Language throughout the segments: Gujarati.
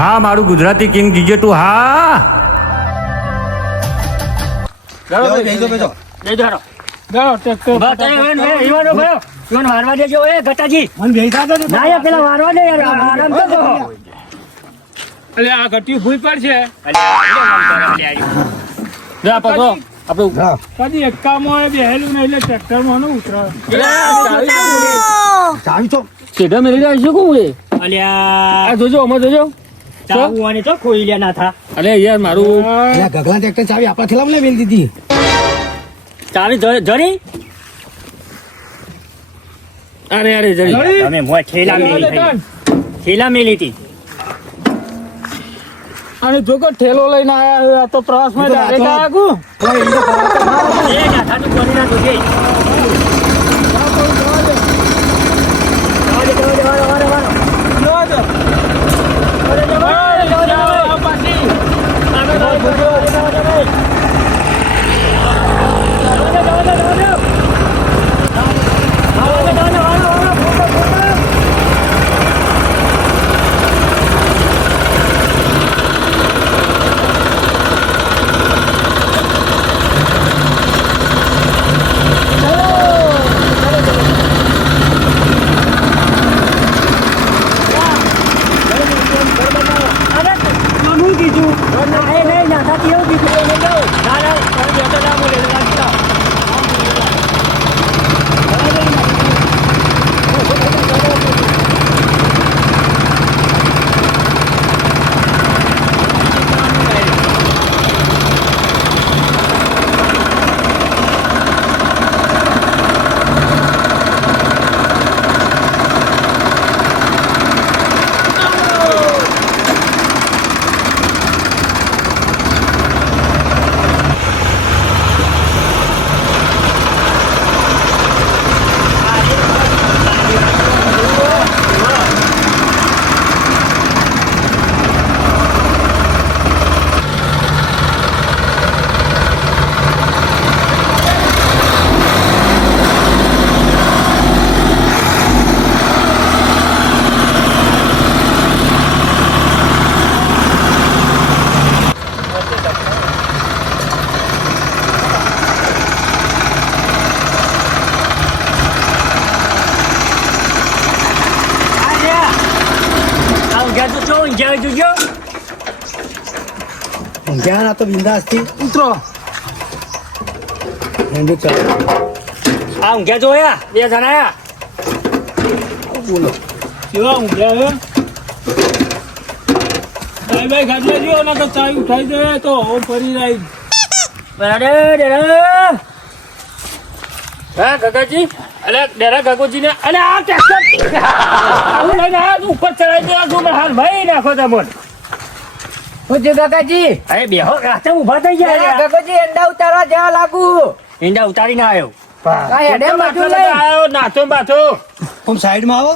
હા મારું ગુજરાતી કિંગ જીજે તું હા મારવા દેજો એ ગટાજી પેલા મારવા દે આરામ તો અલે આ ઘટી ભૂઈ પડશે કદી એકામાં બેહેલું નહીં એટલે ટ્રેક્ટર માં ઉતરે સીધા મેળવી જાય છે કોણ અલ્યા જોજો અમાર જોજો ચાવવાની તો કોઈ લે ના થા અરે યાર મારું ગગલા ટ્રેક્ટર ચાવી આપણા થેલામાં લઈ મેલી દીધી ચાવી જરી અરે અરે જરી તમે મોય ઠેલા મેલી હતી અને જો કે ઠેલો લઈને આયા તો પ્રવાસ માં ડાયરેક્ટ આગું એ નાથાની કોની ના જોજે ઊંઘ્યા તો બિંદાસ થી ઉતરો આ ઊંઘ્યા જોયા બે જણા બોલો કેવા ઊંઘ્યા હે ભાઈ ગાજે જો ના તો ચાય ઉઠાઈ દે તો હું ફરી જાય બરાબર હા ગગાજી અલે ડેરા ગગોજી ને અલે આ ટ્રેક્ટર આવું લઈને આ ઉપર ચડાઈ દે છું હાલ ભાઈ નાખો તમોન ઓજે કાકાજી અરે બેહો રાતે ઊભા થઈ ગયા કાકાજી એંડા ઉતારવા જવા લાગુ ઈંડા ઉતારીને આવ્યો આ હેડે માથું લઈ આવ્યો નાચો બાથો આમ સાઈડમાં આવો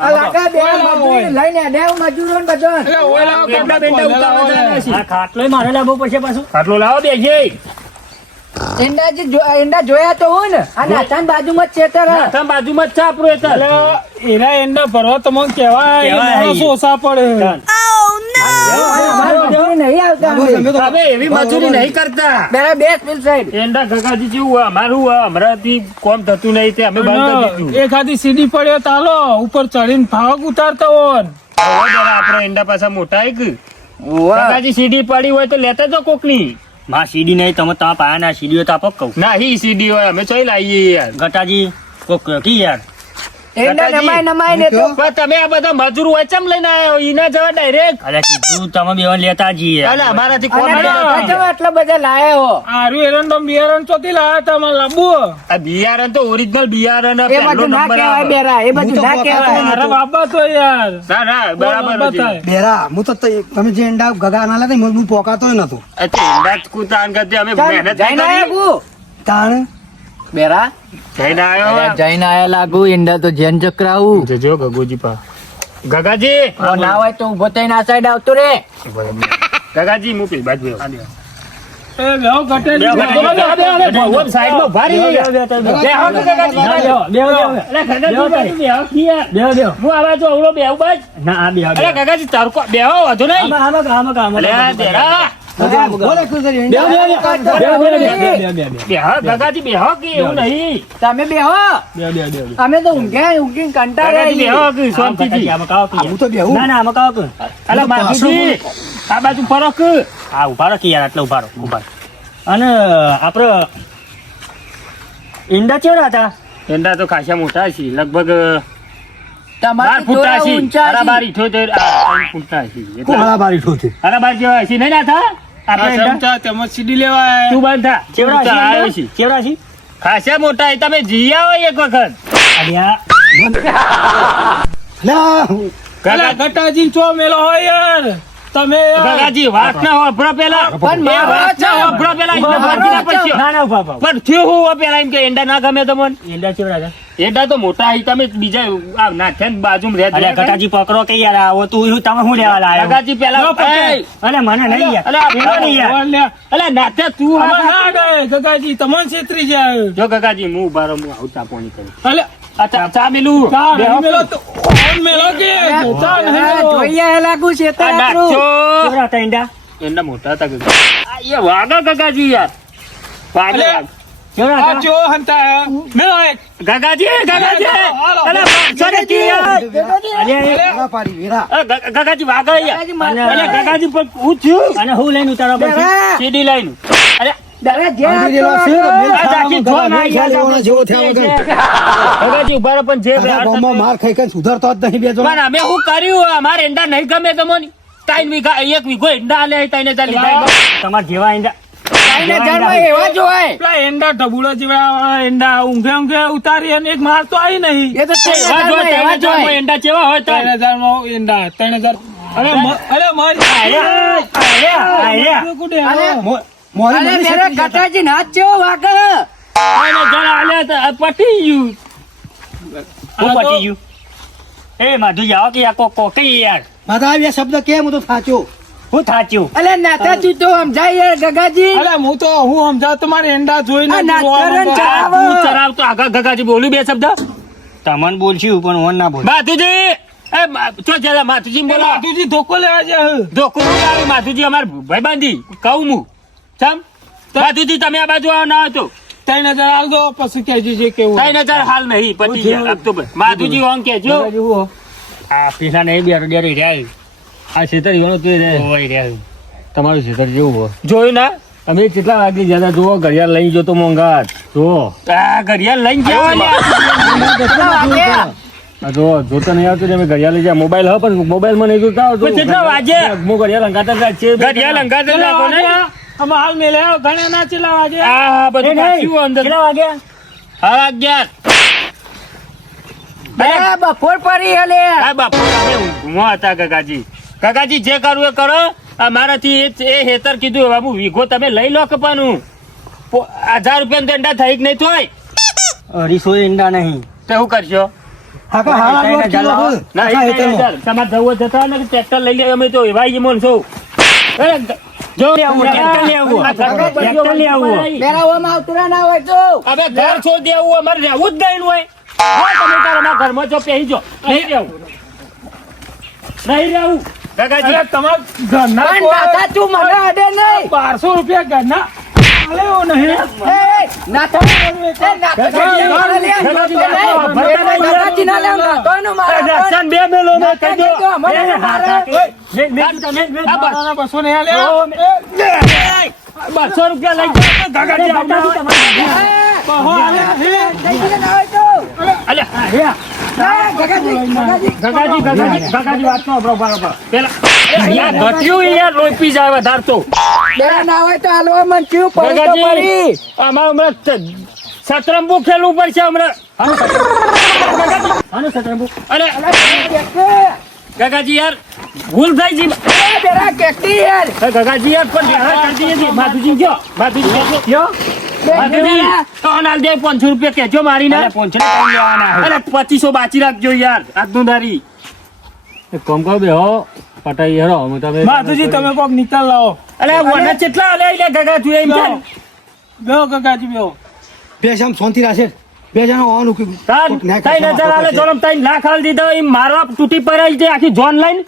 આ લાકા બે મજૂરી લઈને હેડે મજૂરો ને બધો ખાટલો મારે લાવવો પડશે પાછું ખાટલો લાવો બેજે એંડા જોયા તો હું ને આ નાતાન બાજુમાં જ છેતર બાજુમાં જ છે આપણું એ તર એના એંડા ભરવા તમને કેવાય ઓછા પડે નહીં આવતા હવે એવી મજૂરી નહીં કરતા બે સ્પીલ સાઈડ એંડા ગગાજી જેવું અમારું હમણાંથી કોમ થતું નહીં તે અમે બંધ કરી દીધું એખાદી સીડી પડ્યો તાલો ઉપર ચડીને ભાગ ઉતારતા હોય આપડે એંડા પાછા મોટા ગગાજી સીડી પડી હોય તો લેતા જો કોકની માં સીડી નહીં તમે તા પાયા ના સીડીઓ તો આપો કહું ના હી સીડી હોય અમે ચોઈ લાવીએ યાર ગટાજી કોક કી યાર એંડા નમાય ને તો પણ તમે આ બધા મજૂર હોય ચમ લઈને આવ્યો ઈના જવા ડાયરેક્ટ અરે કીધું તમે બેવન લેતા જઈએ અલે અમારાથી કોમ આટલા બધા લાયા હો આરું એરંડો બિયારણ ચોથી લાયા તમે લાબુ આ બિયારણ તો ઓરિજિનલ બિયારણ એ બધું ના કહેવાય બેરા એ બધું ના કહેવાય મારા બાપા તો યાર ના બરાબર છે બેરા હું તો તમે જે એંડા ગગા ના લેતા હું પોકાતો નતો એંડા કુતાન કરતે અમે મહેનત જઈને આયા તાણ બેરા જઈને આવ્યો જઈને આયા લાગુ ઈંડા તો જેન ચક્રાવું જો ગગોજી પા ગગાજી ના હોય તો ઉભો થઈને આ સાઈડ આવતો રે ગગાજી મુપી બાજુ એ બેહો ઘટે બે ભગવાન સાઈડમાં ઉભા રહી ગયા. બેહો તો કાકાજી. અરે કાકાજી બેહો કી યાર. હું આવા જો અવળો બેહું બાજ. અરે કાકાજી તરકો બેહો વાંધો નહીં. અરે બેરા. બોલે કુસરી બેહો કાકાજી બેહો કે એવું નહીં. તમે બેહો અમે તો ઊંઘીને કાકાજી બેહો કે શાંતિથી. હું તો બેહું અલા માધુજી આ બાજુ ફરો કે. હા ઉભા રહો કે યાર આટલા ઉભા રહો ઉભા રહો. અને આપડે ઈંડા કેવડા હતા? ઈંડા તો ખાસા મોટા છે લગભગ 12 ફૂટના છે. અરા 12 ઇઠોતેર 3 ફૂટના છે. કોહળા બારી ઠોતે અરા 12 જેવા છે નહીં ના થા આપણે ઈંડા? ચમચા તેમાં સીડી લેવા તું બંધ થા. ચેવડા છે આવ્યો છે. ચેવડા છે ખાસા મોટા છે. તમે જી આવો એક વખત. અલ્યા પેલા ઘટાજી ચો મેલો હોય યાર તમે યાર. કાકાજી વાત ના વાપરો પેલા. પણ મેં વાત ના વાપરો પેલા ઈંડા ભાગી ના પડશે. ના ઉભા ઉભા. પણ થયું હું પેલા એમ કે ઈંડા ના ગમે તમને? ઈંડા ચેવડા છે ઈંડા તો મોટા છે. તમે બીજા આ નાખ્યા ને બાજુમાં રહે અલ્યા ગટાજી પકડો કે યાર આવો તું તમે શું લેવા લાયો કાકાજી પેલા અલે મને નહીં યાર અલે આ નહીં યાર લે. અલે નાથે તું આમાં ના ગયે ગગાજી તમને છેતરી જાય. જો કાકાજી હું ઉભા રહું. હું આવું ચા પાણી કરું. અલે આ ચા મેલું ચા નહીં મેલો તો ઓન મેલો કે ચા નહીં મેલો. જોઈએ લાગુ છે આ નાચો ચેવડા હતા ઈંડા એના મોટા હતા કાકા. આ એ વાગા કાકાજી યાર વાગા અલે. ચેવડા આ હતા ચો હંતા મેલો એક કાકાજી હાલો. અલે સોરી યાર વેરા પાડી વેરા કાકાજી વાગા યાર. અલે કાકાજી પણ હું થયું અને હું લઈને ઉતારો પછી સીડી લઈને. અરે દાદા જે આંટી દેવા છે કરો. આખી જો ના યાર. લેવાનો જેવો થયા વગર કાકાજી ઉભા રહો પણ જે આખા ગામમાં માર ખાઈ ખાઈ સુધરતો જ નહીં બે જણા. પણ અમે શું કર્યું? અમારે ઈંડા નહીં ગમે તમને. 3 વીઘા 1 વીઘો ઈંડા આલે 3000 લીધા. તમારા જેવા ઈંડા 3000 માં એવા જ હોય. પેલા એંડા ઢબુડા જેવા એંડા ઊંઘે ઉતારી અને એક માર તો આવી નહીં. એ તો 3000 માં એવા જ હોય. ઈંડા કેવા હોય તો 3000 માં એંડા 3000. અરે મારી કુડે મોરી અરે મોરી મેરે શેઠી જતા. ગટાજી નાચ જેવો વાગે. પટી ગયું. હું પટી ગયું એ માધુજી આવો કે યાર કોકી યાર માતા આવ્યા શબ્દ કેમ હું તો થાચ્યો. હું થાચ્યું અલે નાતા તું તો સમજાય યાર ગગાજી. અરે હું તો સમજાવ તમારે એંડા જોઈને આ નાચરણ આ ચલાવો. તું ચરાવતો આગળ ગગાજી બોલ્યું બે શબ્દ. તમને બોલશું પણ ઓન ના બોલ માધુજી એ ચો જરા માધુજી બોલા. તુજી ધોકો લેવા જાય. ધોકો નહીં આવે માધુજી અમાર ભાઈબંધી કહું હું ચમ માધુજી તમે આ બાજુ આવો ના હોય તો 3000 હાલ દો પછી કહેજો જે કેવું. 3000 હાલ નહીં પતી ગયા અક્ટોબર. માધુજી ઓમ કેજો. આ પીસા નહીં બેરો ડેરી રહ્યા આ ખેતર ઈવાનો તું રે ઓય રહ્યા તમારું ખેતર જેવું હોય જોયું ના તમે કેટલા વાગે જ્યાદા જુઓ ઘડિયાળ લઈ જો તો મોંઘાત જુઓ આ ઘડિયાળ લઈને જાઓ લે. કેટલા વાગે? આ જો જોતો નહીં આવતું તમે ઘડિયાળ લઈ જાય મોબાઈલ હા પણ મોબાઈલમાં નહીં જોતા પણ કેટલા વાગે? હું ઘડિયાળ અંગાતા છે ઘડિયાળ લંગાતે રાખો ને. આમાં હાલ મેલે ઘણા ના ચલા વાગે. આ બધું પાછું અંદર. કેટલા વાગ્યા હા 11. અરે બપોર પડી હલે. આ બાપુ અમે ઊંઘમાં હતા કાકાજી. કાકાજી જે કરવું એ કરો. આ મારાથી એ હેતર કીધું બાબુ વીઘો તમે લઈ લો કપાનું. 1000 રૂપિયા દંડા થઈ કે નહીં થોય અઢીસો ઈંડા નહીં તો શું કરશો? હાકા હારા લોટ કિલો બોલ. ના આખા હેતરમાં. તમારે જવું હોય જતા ને ટ્રેક્ટર લઈ લે અમે તો એવા જ મોન છો. જો ટ્રેક્ટર લઈ આવું. ટ્રેક્ટર લઈ આવું. મેરાઓમાં આવતું ના હોય તો. હવે ઘર છો દેવું અમારે રહેવું જ નહીં હોય. હા, તમે તારા ઘરમાં છો પેહી જો નહીં રહેવું નહીં રહેવું કાકાજી. અરે તમાર ઘરના પણ નાતા તું મને અડે નહીં. 1200 રૂપિયા ઘરના હાલે એવું નહીં. એ, નાતા. એ, નાતા. ગગાજી ના લેવ, નાતોનું મારે. રક્ષણ બે મેલો ને કહી દો. અમને મારે. આ બસ. 200 નહીં હાલે. 200 રૂપિયા લઈ જાઓ. કાકાજી આવતા હોય. જઈ ના હોય તો. અલ્યા ગગાજી વાત નો બરોબર પેલા યાર ઘટ્યું યાર લોહી પી જાય વધાર તો. બેરા ના હોય તો હાલવા મન થયું પડી તો ગગાજી પડી. અમારે હમણાં સતરંબુ ખેલવું પડશે હમણાં. આનું સતરંબુ અરે ગગાજી યાર ભૂલ થઈ જી. બેરા કેટી યાર. ગગાજી યાર પણ વ્યવહાર કરી દઈએ જી. માધુજી ગયો માધુજી ગયો માધુજી તો અનાલ દે 500 રૂપિયા કેજો મારી ના. પહોંચે લેવાના અરે 2500 બાચી રાખજો યાર આજનું દારી. કોમ કહો બે હો પટાઈ હેરો હું તમે માધુજી તમે કોક નિકાલ લાવો અલે વને કેટલા આલે એટલે ગગા તું એમ ચાલ બેહો કાકાજી બેહો બે આમ શાંતિ રાખે બે જણા હોવાનું કે તાન તઈ નજર આલે જોરમ તઈ લાખ આલ દીધો ઈ મારવા તૂટી પડાઈ દે આખી જોન લાઈન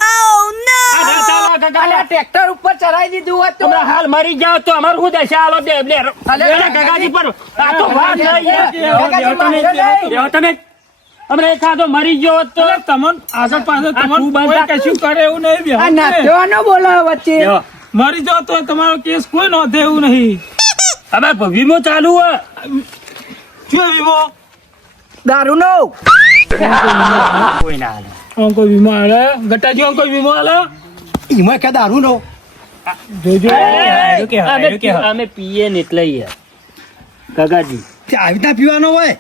ટ્રેક્ટર ઉપર ચડાઈ દીધું હોત તો તમે હાલ મરી જાવ તો અમાર શું દશા આલો દે લે અલે ગગાજી પર આ તો વાત નહીં યાર તમે અમને એકાદો મરી ગયો હોત તો તમન આગળ પાછળ તમન કોઈ કશું કરે એવું નહીં બેહો આ નાચવાનો બોલાવો વચ્ચે મરી જાવ તો તમારો કેસ કોઈ નોંધે એવું નહીં હવે વીમો ચાલુ હે શું વીમો દારૂનો કોઈ ના હાલે અંકો વીમો આલે ગટાજી અંકો વીમો આલે એમાં કે દારૂ નો જોજો અમે પીએ ને એટલે યાર ગગાજી આવી રીતના પીવાનો હોય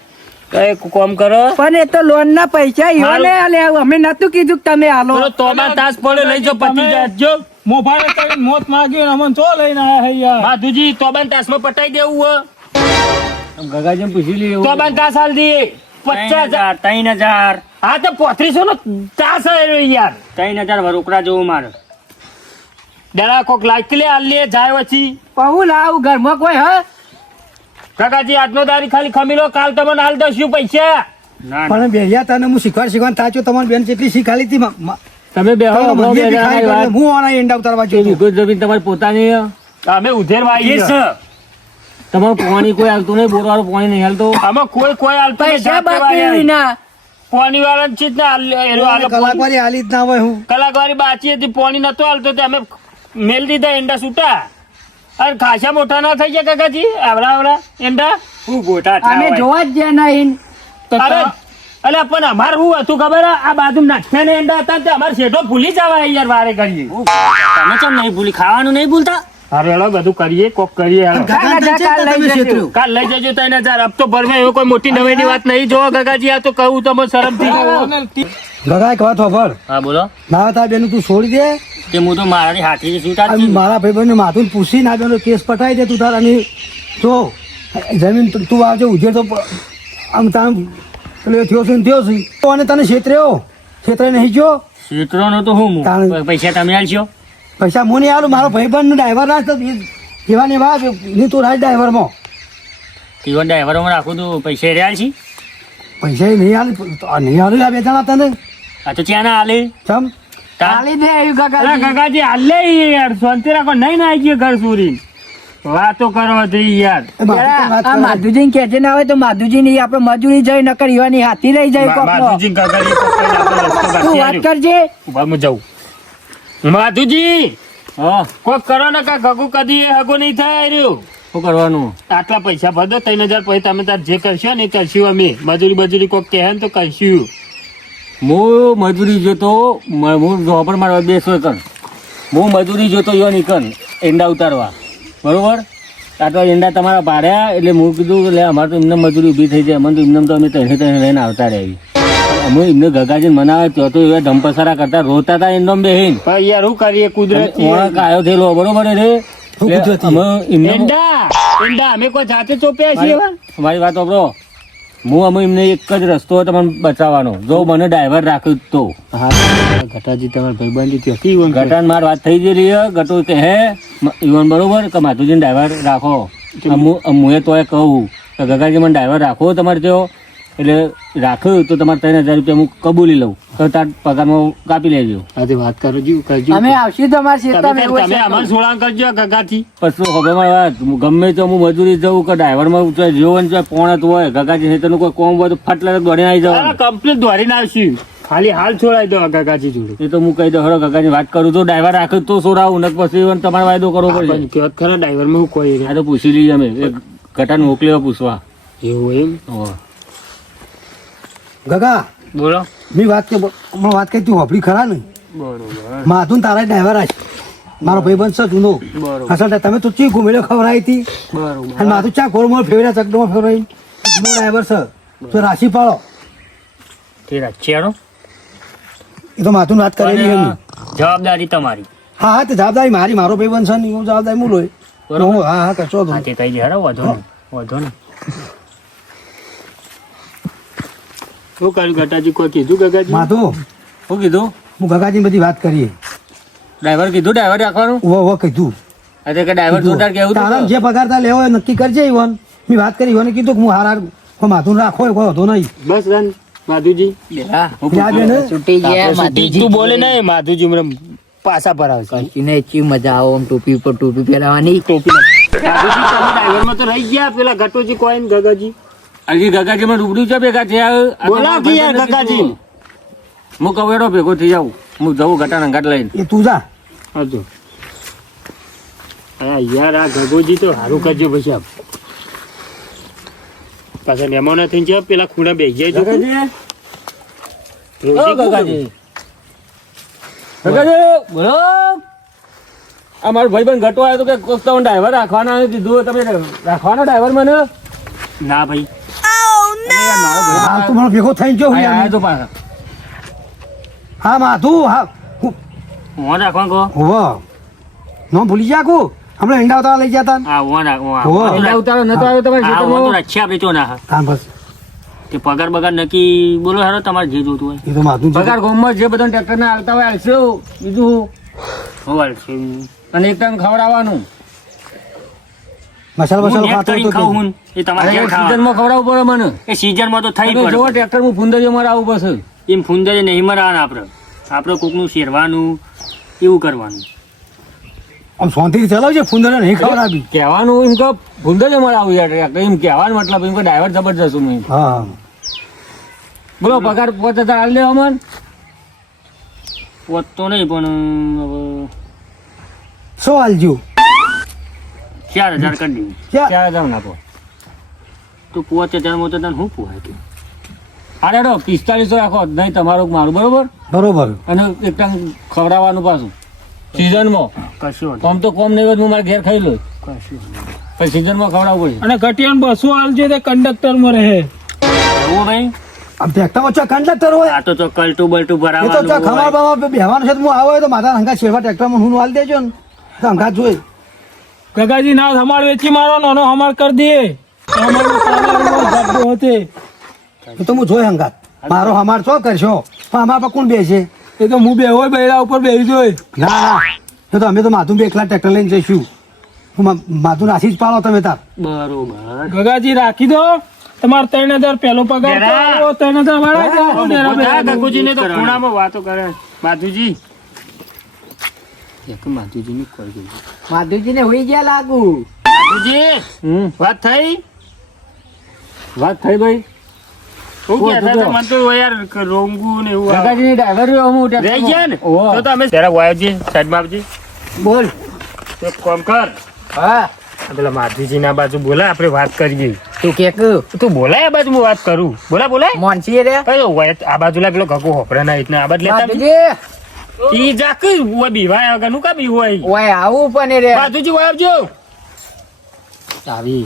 કઈ કોમ કરો પણ એ તો લોન ના પૈસા ઈઓને આલે અમે નતું કીધું કે તમે આલો બોલો તોબા તાસ પડે લઈ જો પતી જાજો મોભારે કરીને મોત માગ્યો ને અમન ચો લઈને આયા હે યાર માધુજી તોબાન તાસ માં પટાઈ દેવું હે ગગાજી પૂછી લઈએ તોબાન તાસ હાલ દી 50,000 3000 હા તો 3500 નો તાસ હે યાર 3000 રોકડા જોવું મારે ડરા કોક લાઈક લે હાલ લે જાય વછી પહુ લાવ ઘરમાં કોઈ હ કાકાજી આજનો દારી ખાલી ખમીલો કાલ તમને હાલ દસ્યું પૈસા ના પણ બેહ્યા તને હું શીખવાડ થાચો તમારી બેન જેટલી શીખાલી હતી તમે બે હું આના એંડા ઉતારવા જોઉં વિગત જમીન તમારી પોતાની અમે ઉધેરવા આવીએ છે તમારું પાણી કોઈ હાલતું નહીં બોરવાળું પાણી નહીં હાલતું આમાં કોઈ હાલતો નહીં પૈસા બાકી ના પોણી વાળા ચીજ ના કલાકવાળી હાલી જ ના હોય હું કલાકવાળી બાચી હતી પોણી નતો હાલતો તે અમે મેલ દીધા એંડા છૂટા અરે ખાસા મોટા ના થઈ ગયા કાકાજી આવડા એંડા શું ગોટા અમે જોવા જ જ્યાં નહીં અરે અલે પણ અમાર શું હતું ખબર હે? આ બાજુ નાખ્યા ને એંડા હતા તે અમાર શેઠો ભૂલી જવાય યાર વારે કરીએ તમે કેમ નહીં ભૂલી ખાવાનું નહીં ભૂલતા હારે હેલો બધું કરીએ કોક કરીએ હાલો. કાલ લઈ જજો 3000 હપ્તો ભરવા એવો કોઈ મોટી નવેની વાત નહીં જો ગગાજી આ તો કહું તમે શરમથી ગગા એક વાત ખબર હા બોલો ના તા બેન તું છોડી દે તે હું તો મારી હાથી છૂટા અને મારા ભાઈબંધ માથું પૂછી ના બેનો કેસ પટાઈ દે તું તાર અને જો જમીન તું આવજે ઉધેર તો આમ તામ પેલો થયો છે તો અને તને છેતરે નહીં જો ક્ષેત્રો નો તો હું પૈસા તમે આલશો પૈસા હું નહીં આલું મારો ભાઈબંધ ડ્રાઈવર રાખ તો એવા ને એવા નહીં તું રાખ ડ્રાઈવરમાં તીવન ડ્રાઈવરમાં રાખું તો પૈસા રહ્યા છે પૈસા નહીં આલું આ બે જણા તને આ તો ત્યાં ના હાલે ચમ ચાલી દે આવ્યું અરે કાકા ગગાજી હાલે યાર શાંતિ રાખો નહીં ના આવી ઘર સુરી વાતો કરો હતી યાર એ મારી તો વાત આ કરે. માધુજી કે છે ના હોય તો માધુજી ની આપડે મજૂરી જઈ નકર ઈવાની હાથી રહી જાય કોક નો. માધુજી ગગાજી તું વાત કરજે ઉભા હું જાઉં માધુજી હા કોક કરો ને કા ગગુ કદી હગો નહીં થાય રહ્યું શું કરવાનું આટલા પૈસા ભરદો 3000 પછી તમે તાર જે કરશો ને એ કરશું અમે મજૂરી કોક કહે ને તો કરશું હું મજૂરી જોતો હું જોબર મારવા 200 કર હું મજૂરી જોતો યો નીકળ એંડા ઉતારવા બરોબર આટલા એંડા તમારા પાડ્યા એટલે હું કીધું એટલે અમારે તો એમને મજૂરી ઊભી થઈ જાય અમને તો એમને તો અમે તને લઈને આવતા રહી અમે એમને ગગાજીને મનાવે તો તો એવા ઢંપસારા કરતા રોતા હતા એમનો બેહીન પણ યાર શું કરીએ કુદરતી ઓળખ આવ્યો થયેલો બરોબર રે શું કુદરતી? અમે એમને એંડા અમે કોઈ જાતે ચોપ્યા છીએ એવા? મારી વાત સાંભળો હું અમે એમને એક જ રસ્તો હતો તમને બચાવવાનો જો મને ડ્રાઈવર રાખ્યું તો ઘટાજી તમારા ભાઈબંધી ત્યાંથી ગટાન માર વાત થઈ ગયેલી હે ગટો કે હે ઈવન બરોબર કે માધુજીને ડ્રાઈવર રાખો હું તોય કહું કે ગગાજી મને ડ્રાઈવર રાખો તમારે ત્યાં એટલે રાખ્યું તો તમારે 3000 રૂપિયા હું કબૂલી લઉં તો તાર પગારમાં કાપી લેજો આજે વાત કરો જી કરજો અમે આવશું તો અમારે શેતામાં એવું તમે હશે. અમાર સોળાંગ કરજો ગગાથી પછી ખબર મારી વાત હું ગમે તો હું મજૂરી જવું કે ડ્રાઈવરમાં જેવો ને પોણત હોય ગગાજી હેતરનું કોઈ કોમ હોય તો ફાટલા દોડીને આવી જવાનું કમ્પ્લીટ દોડીને આવશું ખાલી હાલ છોડાઈ દો ગગાજી જોડે એ તો હું કહી દઉં હરો ગગાજી વાત કરું તો ડ્રાઈવર રાખ્યું તો સોરાવું ને પછી ઈવન તમારે વાયદો કરવો પડશે કેવત ખરા ડ્રાઈવર માં હું કોઈ આ તો પૂછી લઈએ અમે એક ગટાને મોકલ્યો પૂછવા એવું એમ હોવે. ગગા બોલો મેં વાત કરી તું હોપડી ખરા ને બરોબર માથું તારા ડ્રાઈવર આજ મારો ભાઈબંધ છે જૂનો અસલ તમે તો ચી ઘુમેલો ખવડાવી હતી બરોબર અને માથું ચા ગોળમોળ ફેવડા ચકડોમાં ફેવડાવી જૂનો ડ્રાઈવર છે તો રાશિ પાડો તે રાખીયાનો એ તો માથું વાત કરેલી એમની જવાબદારી તમારી હા હા તે જવાબદારી મારી મારો ભાઈબંધ છે ને હું જવાબદારી હું લોય બરોબર. હા હા કશો હા તે કઈ દે હેડો વધો ને શું કર્યું ગટાજી કોઈ કીધું ગગાજી માથું શું કીધું હું ગગાજી બધી વાત કરીએ ડ્રાઈવર કીધું ડ્રાઈવર રાખવાનું વો કીધું અરે કે ડ્રાઈવર જોરદાર કેવું તારા જે પગાર તા લેવો હોય નક્કી કરજે ઈવન મેં વાત કરી ઈવને કીધું કે હું હાર માથું રાખો એ કોઈ હતો નહીં બસ રન માધુજી યાદ હે ને? છૂટી ગયા માધુજી તું બોલે નહીં માધુજી મને પાછા પર આવશે કશીને એટલી મજા આવે આમ ટોપી ઉપર ટોપી પહેરાવાની ટોપી માધુજી તમે ડ્રાઈવરમાં તો રહી ગયા પેલા ગટોજી કોઈ ને ગગાજી હજી ગગાજીમાં રૂબરૂ છે ભેગા થયા બોલાવ કે યાર ગગાજી હું કવેડો ભેગો થઈ જાઉં હું જવું ઘટા નંગાટ લઈને એ તું જા હજુ હા યાર આ ગગોજી તો સારું કરજો પછી આપ પાછા મહેમાન થઈને છે પેલા ખૂણા બેસી જાય ગગાજી રોજી ઓ ગગાજી ગગાજી બોલો આ મારો ભાઈબંધ ઘટો આવ્યો તો કે કોસ્તા ડ્રાઈવર રાખવાના આવે કીધું તમે રાખવાના ડ્રાઈવર મને ના ભાઈ હા તું મને ભેગો થઈને જો આયા તો પાછા હા માથું હા હું રાખવા કહો હોવો નો ભૂલી જા કો હમણાં ઈંડા ઉતારવા લઈ જતા હા હું રાખવા હોવો. એના ઉતારો નતો આવ્યો તમારે હા હું તો ખેતરમાં? રાખી આપે તો ના હા બસ તે પગાર બગાર નક્કી બોલો હારો તમારે જે જોતું હોય એ તો માથું છે. પગાર ગામમાં જે બધા ટ્રેક્ટર ના હાલતા હોય હાલશે બીજું હોવાલ છે અને એક ટાઈમ ખવડાવવાનું મસાલો હું બસાલો નેટ ખાતો કરીને હતો ખાઉં હું એ તમારે ઘેર ખાવાનું. સીઝનમાં ખવડાવવું પડે મને એ સીઝનમાં તો થઈ તમે જોવો પડે ટ્રેક્ટર માં ફુંદરીઓ મારે આવવું પડશે એમ ફૂંદરે નહીં મરાવાનું આપણે કોકનું શેરવાનું એવું કરવાનું આમ શાંતિથી ચલાવજે ફૂંદરે નહીં ખવડાવી કહેવાનું એમ કે ફુંદરીઓ મારે આવું યાર ટ્રેક્ટર એમ કહેવાનું મતલબ એમ કે ડ્રાઈવર જબરજસ્ત હું એમ. હા બોલો પગાર 5000 હાલ લેવા મન પોત તો નહીં પણ હવે શું હાલજો 4000 કરી દઉં ક્યાં 4000 નાખો તો 5000 માં તો તને શું પોહાય તું અરે 4500 રાખો નહીં તમારું કે મારું બરોબર બરોબર અને એક ટાઈમ ખવડાવવાનું પાછું સિઝનમાં કશું વાંધો આમ તો કોમ નહીં હોય તો હું મારા ઘેર ખાઈ લઉં કશું પછી સિઝનમાં ખવડાવવું પડે અને ઘટિયાને બસો હાલજો તે કંડક્ટર માં રહે એવું ભાઈ આમ ટ્રેક્ટરમાં ચો કંડક્ટર હોય આ તો કલટું બલટું એ તો ચો ભરાવાનું ખમા હોય. બમા બેહવાનું છે તો હું આવો હોય તો માતા હંગા છેવા ટ્રેક્ટરમાં હું હાલ દેજો ને તો હંગા જોઈ ગગાજી ના હમાર વેચી મારો નાનો હમાર કરી દે હોતે એ તો હું જોઈ હંગા મારો હમાર ચો કરશો પણ અમાર પર કોણ બેસે એ તો હું બે હોય બૈરા ઉપર બેસી જોઈ ના ના એ તો અમે તો માધું બે એકલા ટ્રેક્ટર લઈને જઈશું હું માધું નાસી જ પાડો તમે તાર બરોબર ગગાજી રાખી દો તમારે 3000 પહેલો પગાર તો ડેરા. આવ્યો, 3000 વાળા જ આવો, ડેરા બધા બેરા. ગગુજીને તો ખૂણામાં વાતો કરે માધુજી એક માધુજીને કોઈ ગયું માધુજીને હોઈ ગયા લાગુ માધુજી વાત થઈ વાત થઈ ભાઈ શું કહેતા હતા? મને તો યાર રોંગુ ને એવું આવે. ગગાજીની ડ્રાઈવર રહ્યો હું રહી ગયા ને ઓહો. તો તમે જરા વાયોજી સાઈડમાં આવજી બોલ તો એક કામ કર હા આ પેલા માધુજી ના બાજુ બોલાય આપણે વાત કરીએ તું કે તું બોલાય આ બાજુ હું વાત કરું બોલાય મોનસી રે કયો હોય આ બાજુ લા પેલો ઘગો હોપરા ના રીતના આ બાજુ લેતા આવજે. માધુજી ઈ જાક હોય બીવાય વગર નું કા બી હોય ઓય આવું પણ રે માધુજી હોય આવજો આવી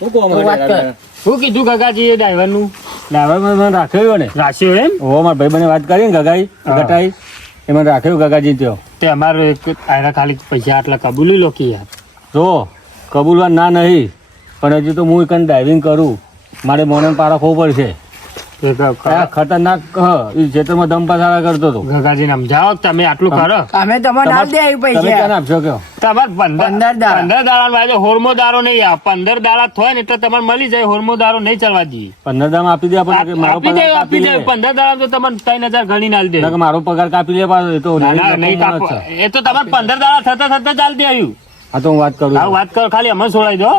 હું કહું તું વાત કર. શું કીધું ગગાજી એ ડ્રાઈવર નું ડ્રાઈવર મને રાખ્યો ને રાખ્યો એમ ઓ મારા ભાઈ વાત કરી ને ગગાઈ હા. ગટાઈ એ મને રાખ્યો ગગાજી ત્યો તે અમારો એક આયરા ખાલી પૈસા આટલા કબૂલી લો કે યાર જો કબૂલવા ના નહીં પણ હજી તો હું એકન ડ્રાઇવિંગ કરું મારે મોને પારખવો પડશે એક આ ખતરનાક એ ખેતરમાં દમ પાછાડા કરતો હતો ગગાજી ને સમજાવો કે તમે આટલું કરો અમે તમને હાલ દે આવી તમે પૈસા ક્યાં આપશો કયો તમારે 15 દાડા. 15 દાડા વાજો હોરમો દારો નહીં આવે 15 દાડા થાય ને એટલે તમારે મળી જાય હોરમો દારો નહીં ચાલવા દઈએ 15 દામ આપી દે આપણને મારો આપી પગાર દે કાપી લે 15 દાડા તો તમારે 3000 ગણી ના દે નકર મારો પગાર કાપી લે પાછો એ તો ના, ના, નહીં નાની કાપો. રકમ જ છે. એ તો તમારે 15 દાડા થતા ચાલતી આવ્યું હા તો હું વાત કરું હા વાત કરો ખાલી અમે છોડાઈ દો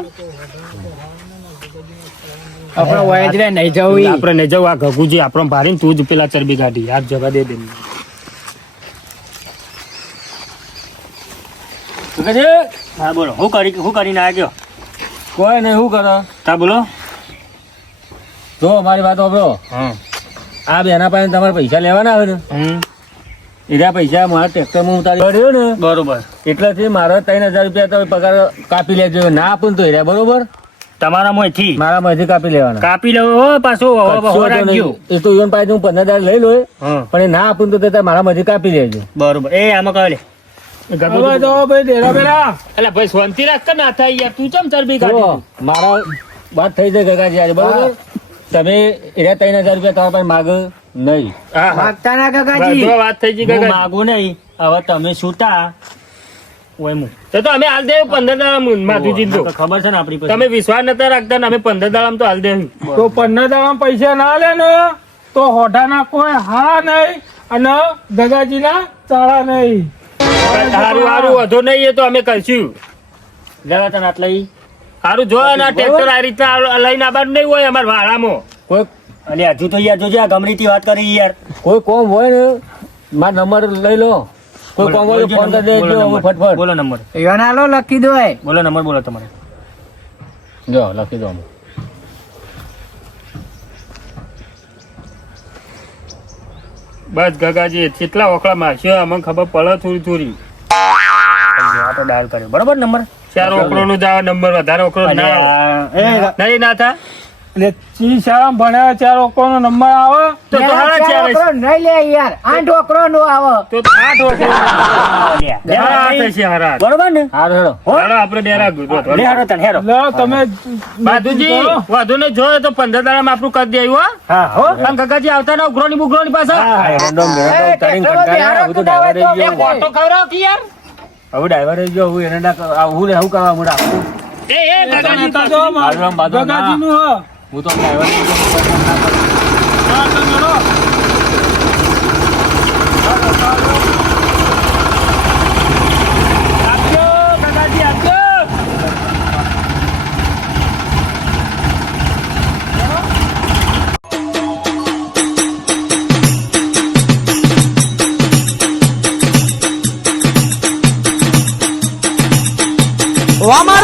આપણે ઓય જ રે નહીં જવું ઈ. આપણે નહીં જવું આ ઘગુજી આપણો ભારીને તું જ પેલા ચરબી કાઢી આ જવા દે દે હા બોલો હું કરીને આવ્યો કોઈ નહીં શું કરો તા બોલો જો મારી વાત સાંભળો હા આ બેના પાસે તમારે પૈસા લેવાના આવે ને એના પૈસા મારા ટ્રેક્ટરમાં ઉતારી પડ્યો ને બરોબર એટલેથી મારા 3000 રૂપિયા તો પગાર કાપી લેજો ના આપું ને તો એરા બરોબર તમારા મોંથી મારા માંથી કાપી લેવાના કાપી લેવો હો પાછું કશો વાંધો રાખજો નહીં. એ તો ઈવન પાસે હું 15,000 લઈ લો હા પણ એ ના આપું ને તો તે મારા માંથી કાપી લેજો બરોબર એ આમાં કહે હવે તો ભાઈ ડેરા બેરા એટલે ભાઈ શાંતિ રાખ કે ના થાય યાર તું ચમ ચરબી જો, કાઢી મારા વાત થઈ જાય ગગાજી આજે બરોબર તમે એરા 3000 રૂપિયા તમારા પાસે માગ નહીં. હા, હા. માગતા ના કાકાજી બધો વાત થઈ ગઈ હું કાકા. માગું નહીં. હવે તમે છૂટા ઓય હું. તો અમે હાલ દે 15 દાડા માધુજી તો ખબર છે ને આપણી પાસે. તમે વિશ્વાસ નતા રાખતા ને અમે 15 દાડા તો હાલ દે. તો 15 દાડા પૈસા ના લે ને તો હોઢાના કોઈ હા નહીં અને ગગાજીના ચાળા નહીં. સારું સારું વધો નહીં એ તો અમે કરશું. લેવા તને આટલા ઈ. સારું જો ને ટ્રેક્ટર આ રીતના લઈને આવવાનું નહીં હોય અમારા વાળામાં. કોઈ અલે હજુ તો યાર જોજે આ ગમડીથી વાત કરી યાર. કોઈ કોમ હોય ને મારો નંબર લઈ લો. કોઈ કોમ હોય તો ફોન કરી દેજો હું ફટફટ. બોલો નંબર, એવાના લો લખી દો એ. બોલો નંબર બોલો તમારે. જો લખી દો અમે. બસ ગગાજી કેટલા ઓકળા મારશો અમને ખબર પડે થોડી થોડી. આ તો ડાયલ કર્યો બરોબર નંબર. 4 ઓકળો નું જાવ નંબર વધારે ઓકળો અને ના આવે. નહીં ના થા એટલે ચી શાળામાં ભણ્યા 4 ઓકોનો નંબર આવે તો હારા ચાર ચાર ઓકરો નહીં લે યાર 8 ઓકરો નો આવે. તો 8 ઓકળો હારા થશે હારા. બરોબર ને? હારું હેડો. હાલો આપણે ડેરા ગુજો. લે હારો તને હેરો. લે તમે બાજુજી વધુ ને જોયો તો 15 દાડામાં આપણું કરી દેવું હો. હા હો. અને ગગાજી આવતા ના ઉઘરોની બુઘરોની પાસે. રેન્ડમ એ, ઉતારીને ટ્રેક્ટરમાં કંટાળ્યા. હું તો ડ્રાઈવર રહી એ ગયો. કોટો ખવડાવો કે યાર. હવે ડ્રાઈવર રહી ગયો. હું એને ના હું ને હું કરવા હું રાખું. એ ગગાજી નતા જો બાજુમાં બાજુ ના. ગગાજીનું હ. હું તો ડ્રાઈવર રહી ગયો. હા, તો ચલો. આપજો ગગાજી આપજો. અમારા